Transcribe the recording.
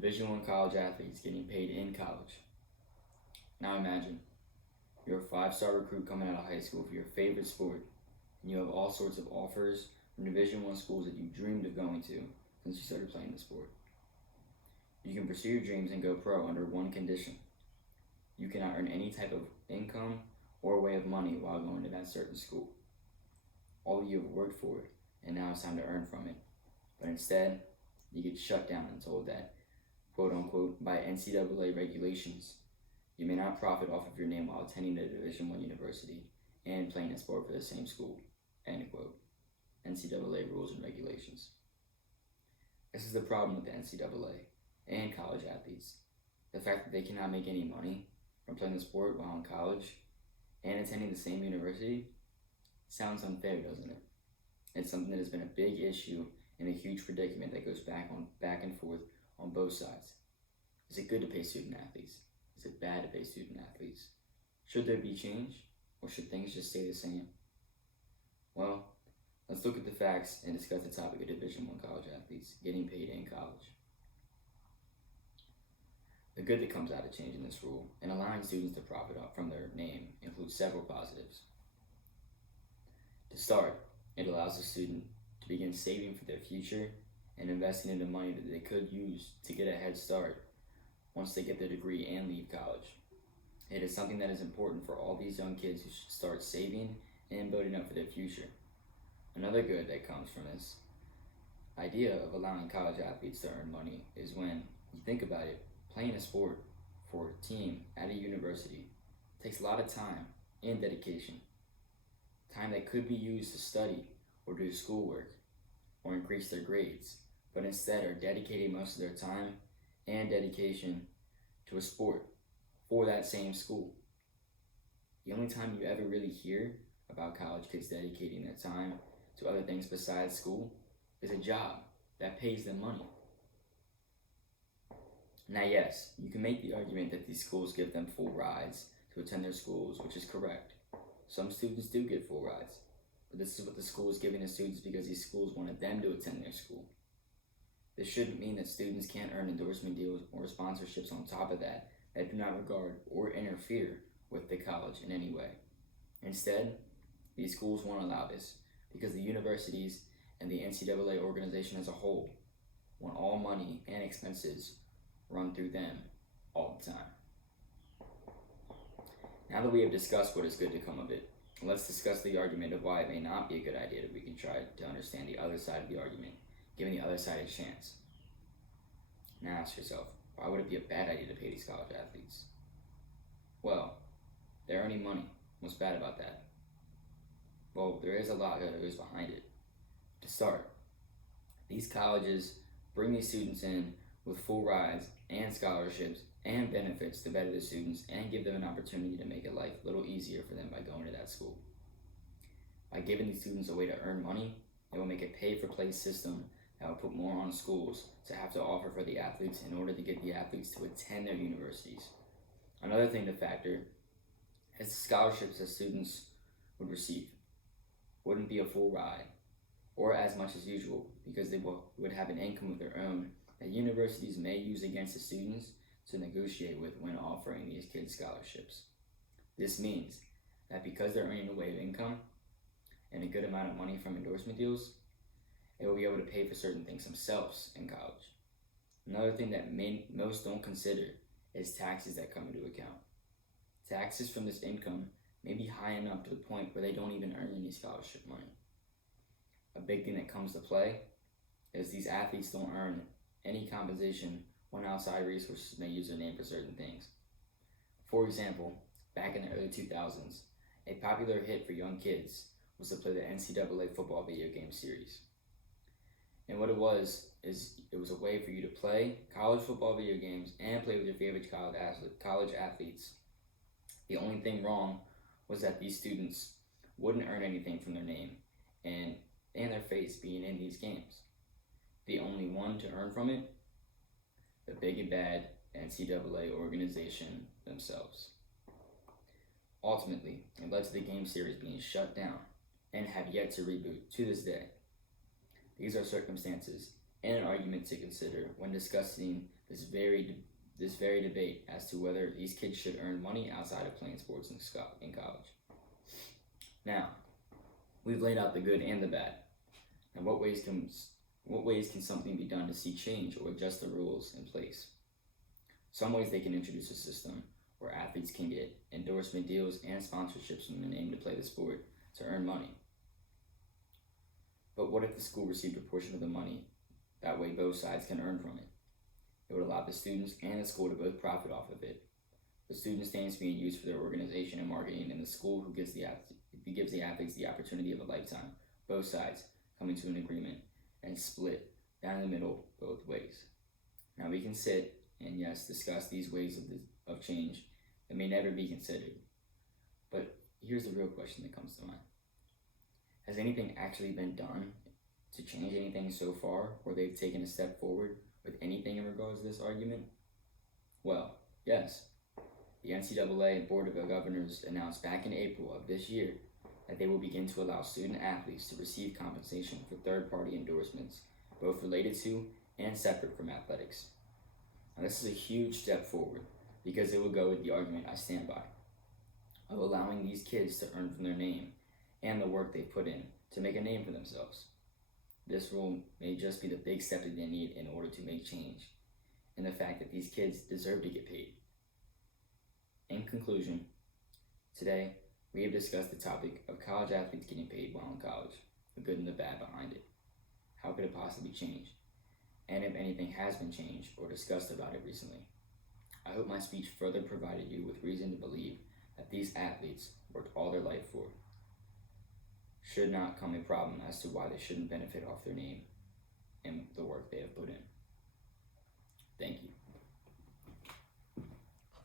Division I college athletes getting paid in college. Now imagine, you're a five-star recruit coming out of high school for your favorite sport, and you have all sorts of offers from Division I schools that you dreamed of going to since you started playing the sport. You can pursue your dreams and go pro under one condition. You cannot earn any type of income or way of money while going to that certain school. All you have worked for, and now it's time to earn from it. But instead, you get shut down and told that, quote unquote, by NCAA regulations, you may not profit off of your name while attending a Division I university and playing a sport for the same school, end quote. NCAA rules and regulations. This is the problem with the NCAA and college athletes. The fact that they cannot make any money from playing the sport while in college and attending the same university sounds unfair, doesn't it? It's something that has been a big issue and a huge predicament that goes back and forth on both sides. Is it good to pay student athletes? Is it bad to pay student athletes? Should there be change, or should things just stay the same? Well, let's look at the facts and discuss the topic of Division I college athletes getting paid in college. The good that comes out of changing this rule and allowing students to profit from their name includes several positives. To start, it allows the student to begin saving for their future and investing into money that they could use to get a head start once they get their degree and leave college. It is something that is important for all these young kids who should start saving and building up for their future. Another good that comes from this idea of allowing college athletes to earn money is when you think about it, playing a sport for a team at a university takes a lot of time and dedication. Time that could be used to study or do schoolwork or increase their grades, but instead are dedicating most of their time and dedication to a sport for that same school. The only time you ever really hear about college kids dedicating their time to other things besides school is a job that pays them money. Now, yes, you can make the argument that these schools give them full rides to attend their schools, which is correct. Some students do get full rides, but this is what the school is giving the students because these schools wanted them to attend their school. This shouldn't mean that students can't earn endorsement deals or sponsorships on top of that do not regard or interfere with the college in any way. Instead, these schools won't allow this because the universities and the NCAA organization as a whole want all money and expenses run through them all the time. Now that we have discussed what is good to come of it, let's discuss the argument of why it may not be a good idea that we can try to understand the other side of the argument, giving the other side a chance. Now ask yourself, why would it be a bad idea to pay these college athletes? Well, they're earning money. What's bad about that? Well, there is a lot that goes behind it. To start, these colleges bring these students in with full rides and scholarships and benefits to better the students and give them an opportunity to make a life a little easier for them by going to that school. By giving these students a way to earn money, it will make a pay-for-play system that will put more on schools to have to offer for the athletes in order to get the athletes to attend their universities. Another thing to factor is the scholarships that students would receive wouldn't be a full ride or as much as usual because they would have an income of their own that universities may use against the students to negotiate with when offering these kids scholarships. This means that because they're earning a way of income and a good amount of money from endorsement deals, they will be able to pay for certain things themselves in college. Another thing that most don't consider is taxes that come into account. Taxes from this income may be high enough to the point where they don't even earn any scholarship money. A big thing that comes to play is these athletes don't earn any compensation when outside resources may use their name for certain things. For example, back in the early 2000s, a popular hit for young kids was to play the NCAA football video game series. And what it was is it was a way for you to play college football video games and play with your favorite college athletes. The only thing wrong was that these students wouldn't earn anything from their name and their face being in these games. The only one to earn from it, the big and bad NCAA organization themselves. Ultimately, it led to the game series being shut down and have yet to reboot to this day. These are circumstances and an argument to consider when discussing this very debate as to whether these kids should earn money outside of playing sports in college. Now, we've laid out the good and the bad. Now, what ways can something be done to see change or adjust the rules in place? Some ways they can introduce a system where athletes can get endorsement deals and sponsorships from the name to play the sport to earn money. But what if the school received a portion of the money? That way both sides can earn from it. It would allow the students and the school to both profit off of it. The students' names being used for their organization and marketing, and the school who gives the athletes the opportunity of a lifetime. Both sides coming to an agreement and split down the middle both ways. Now we can sit and yes, discuss these ways of change that may never be considered. But here's the real question that comes to mind. Has anything actually been done to change anything so far, or they've taken a step forward with anything in regards to this argument? Well, yes. The NCAA Board of Governors announced back in April of this year that they will begin to allow student athletes to receive compensation for third-party endorsements, both related to and separate from athletics. Now, this is a huge step forward because it will go with the argument I stand by of allowing these kids to earn from their name and the work they've put in to make a name for themselves. This rule may just be the big step that they need in order to make change, and the fact that these kids deserve to get paid. In conclusion, today we have discussed the topic of college athletes getting paid while in college, the good and the bad behind it. How could it possibly change? And if anything has been changed or discussed about it recently. I hope my speech further provided you with reason to believe that these athletes worked all their life for should not come a problem as to why they shouldn't benefit off their name